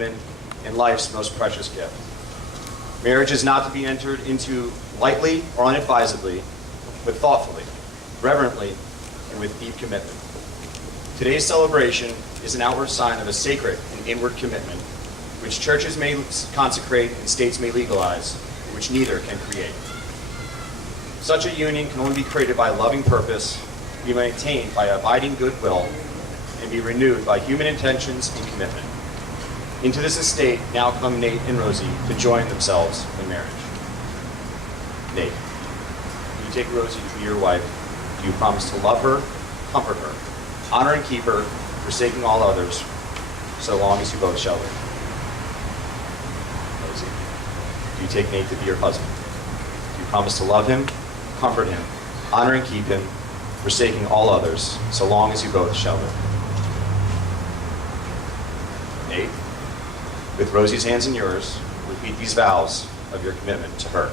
and life's most precious gift. Marriage is not to be entered into lightly or unadvisedly, but thoughtfully, reverently, and with deep commitment. Today's celebration is an outward sign of a sacred and inward commitment, which churches may consecrate and states may legalize, which neither can create. Such a union can only be created by loving purpose, be maintained by abiding goodwill, and be renewed by human intentions and commitment. Into this estate now come Nate and Rosie to join themselves in marriage. Nate, you take Rosie to be your wife. Do you promise to love her, comfort her, honor and keep her, forsaking all others, so long as you both shall live? Rosie, do you take Nate to be your husband? Do you promise to love him, comfort him, honor and keep him, forsaking all others, so long as you both shall live? Nate, with Rosie's hands in yours, repeat these vows of your commitment to her.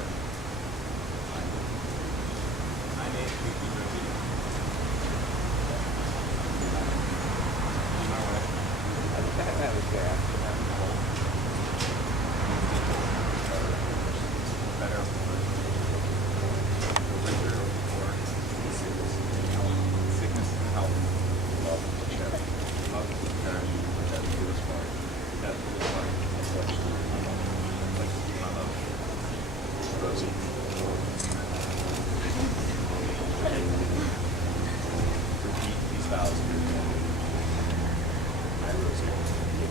Rosie. Repeat these vows of your commitment. I, Rosie, to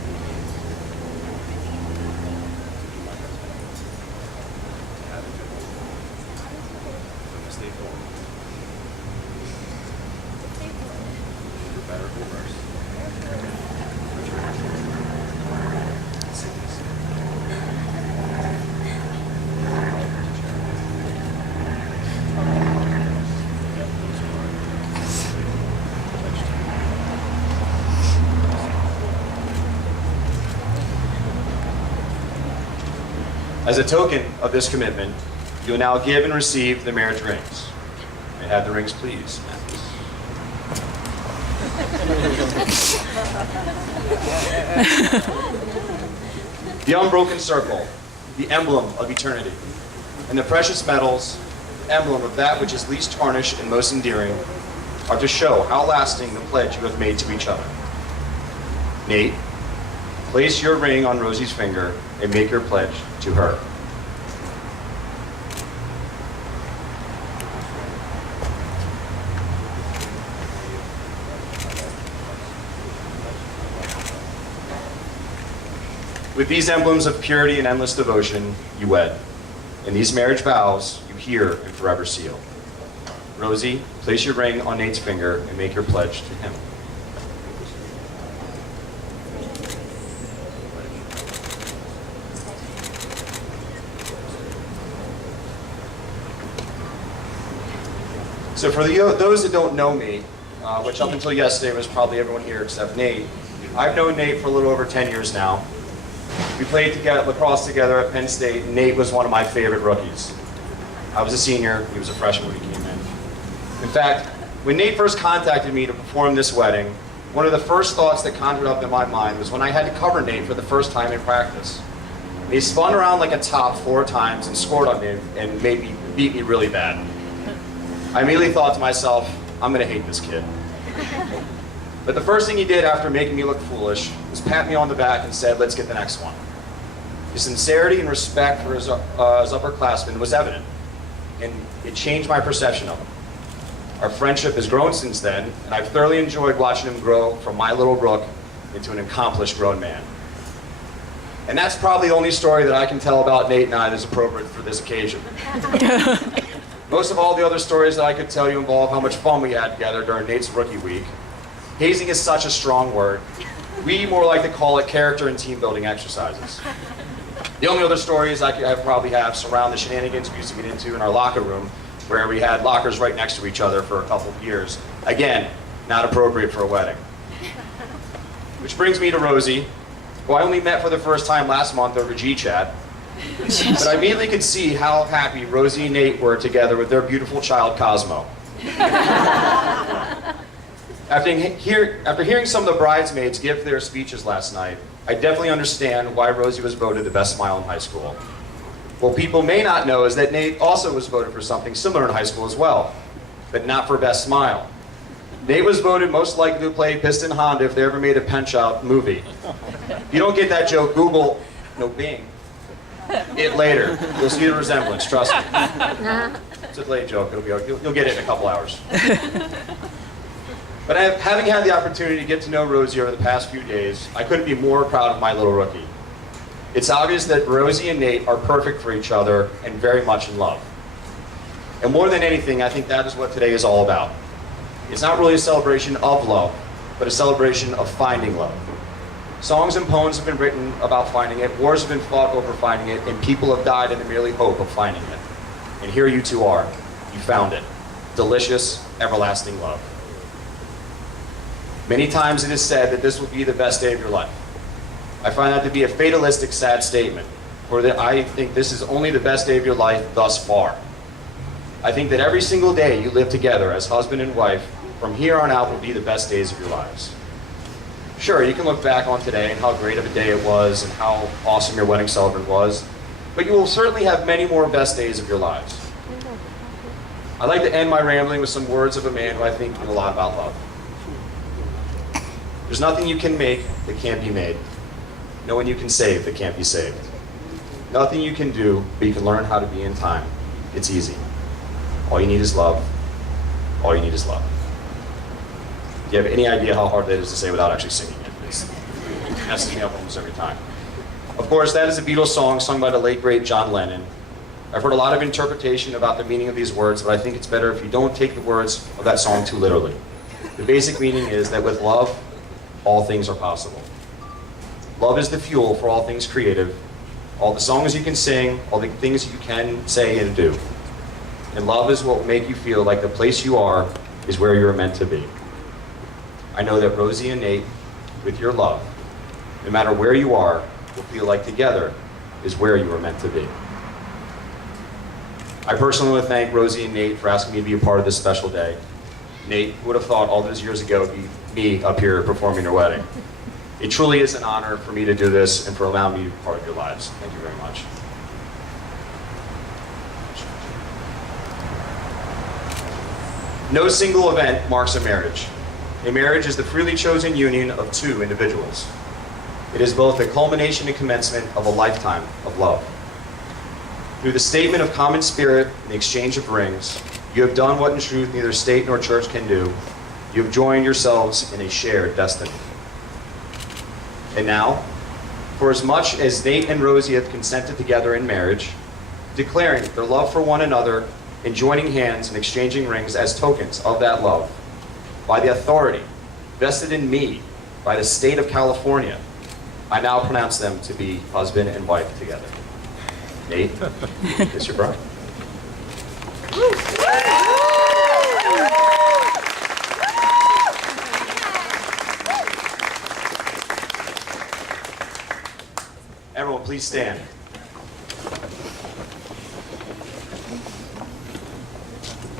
be my husband, to have a good life, from this day forward, for better or worse, for sickness, as a token of this commitment, you will now give and receive the marriage rings. May I have the rings, please, Matthews? The unbroken circle, the emblem of eternity, and the precious metals, emblem of that which is least tarnished and most endearing, are to show how lasting the pledge you have made to each other. Nate, place your ring on Rosie's finger and make your pledge to her. With these emblems of purity and endless devotion, you wed. In these marriage vows, you hear and forever seal. Rosie, place your ring on Nate's finger and make your pledge to him. So for those that don't know me, which up until yesterday was probably everyone here except Nate, I've known Nate for a little over 10 years now. We played lacrosse together at Penn State, and Nate was one of my favorite rookies. I was a senior, he was a freshman when he came in. In fact, when Nate first contacted me to perform this wedding, one of the first thoughts that conjured up in my mind was when I had to cover Nate for the first time in practice. He spun around like a top 4 times and scored on me and beat me really bad. I immediately thought to myself, I'm gonna hate this kid. But the first thing he did after making me look foolish was pat me on the back and said, let's get the next one. His sincerity and respect for his upperclassmen was evident, and it changed my perception of him. Our friendship has grown since then, and I've thoroughly enjoyed watching him grow from my little rook into an accomplished grown man. And that's probably the only story that I can tell about Nate and I that is appropriate for this occasion. Most of all the other stories that I could tell you involve how much fun we had together during Nate's rookie week. Hazing is such a strong word. We more like to call it character and team building exercises. The only other stories I probably have surround the shenanigans we used to get into in our locker room, where we had lockers right next to each other for a couple of years. Again, not appropriate for a wedding. Which brings me to Rosie, who I only met for the first time last month over GChat. But I immediately could see how happy Rosie and Nate were together with their beautiful child, Cosmo. After hearing some of the bridesmaids give their speeches last night, I definitely understand why Rosie was voted the best smile in high school. What people may not know is that Nate also was voted for something similar in high school as well, but not for best smile. Nate was voted most likely to play Piston Honda if they ever made a Punch-Out movie. If you don't get that joke, Google, no, Bing, it later. You'll see the resemblance, trust me. It's a delayed joke, you'll get it in a couple hours. But having had the opportunity to get to know Rosie over the past few days, I couldn't be more proud of my little rookie. It's obvious that Rosie and Nate are perfect for each other and very much in love. And more than anything, I think that is what today is all about. It's not really a celebration of love, but a celebration of finding love. Songs and poems have been written about finding it, wars have been fought over finding it, and people have died in the merely hope of finding it. And here you two are. You found it. Delicious, everlasting love. Many times it is said that this will be the best day of your life. I find that to be a fatalistic, sad statement, for that I think this is only the best day of your life thus far. I think that every single day you live together as husband and wife, from here on out will be the best days of your lives. Sure, you can look back on today and how great of a day it was and how awesome your wedding celebrant was, but you will certainly have many more best days of your lives. I'd like to end my rambling with some words of a man who I think knew a lot about love. There's nothing you can make that can't be made. No one you can save that can't be saved. Nothing you can do, but you can learn how to be in time. It's easy. All you need is love. All you need is love. Do you have any idea how hard that is to say without actually singing it? It messes me up almost every time. Of course, that is a Beatles song sung by the late, great John Lennon. I've heard a lot of interpretation about the meaning of these words, but I think it's better if you don't take the words of that song too literally. The basic meaning is that with love, all things are possible. Love is the fuel for all things creative, all the songs you can sing, all the things you can say and do. And love is what will make you feel like the place you are is where you're meant to be. I know that Rosie and Nate, with your love, no matter where you are, will feel like together is where you are meant to be. I personally want to thank Rosie and Nate for asking me to be a part of this special day. Nate, who would have thought all those years ago it'd be me up here performing your wedding? It truly is an honor for me to do this and for allowing me to be part of your lives. Thank you very much. No single event marks a marriage. A marriage is the freely chosen union of two individuals. It is both the culmination and commencement of a lifetime of love. Through the statement of common spirit and the exchange of rings, you have done what in truth neither state nor church can do. You have joined yourselves in a shared destiny. And now, for as much as Nate and Rosie have consented together in marriage, declaring their love for one another and joining hands and exchanging rings as tokens of that love, by the authority vested in me by the state of California, I now pronounce them to be husband and wife together. Nate, kiss your bride. Everyone, please stand.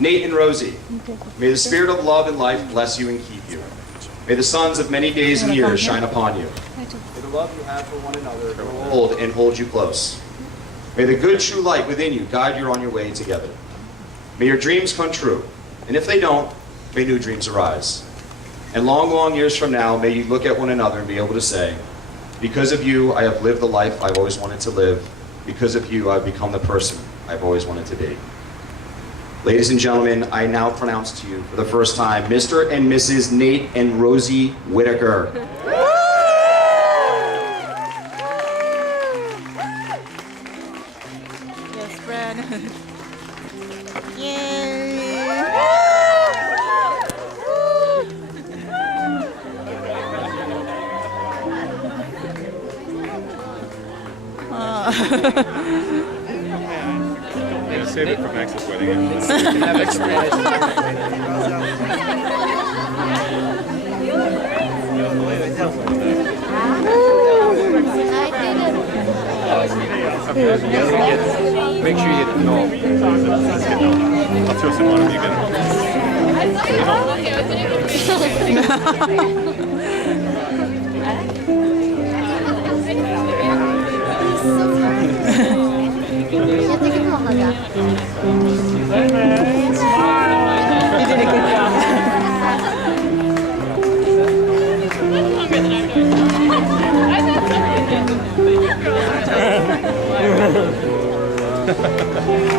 Nate and Rosie, may the spirit of love and life bless you and keep you. May the suns of many days and years shine upon you. May the love you have for one another hold and hold you close. May the good true light within you guide you on your way together. May your dreams come true, and if they don't, may new dreams arise. And long, long years from now, may you look at one another and be able to say, because of you, I have lived the life I've always wanted to live. Because of you, I've become the person I've always wanted to be. Ladies and gentlemen, I now pronounce to you for the first time, Mr. and Mrs. Nate and Rosie Whitaker. Yes, Fred. Yay! Yeah, save it for Max's wedding. Make sure you get no. I'll throw some on him. You get it. You did a good job.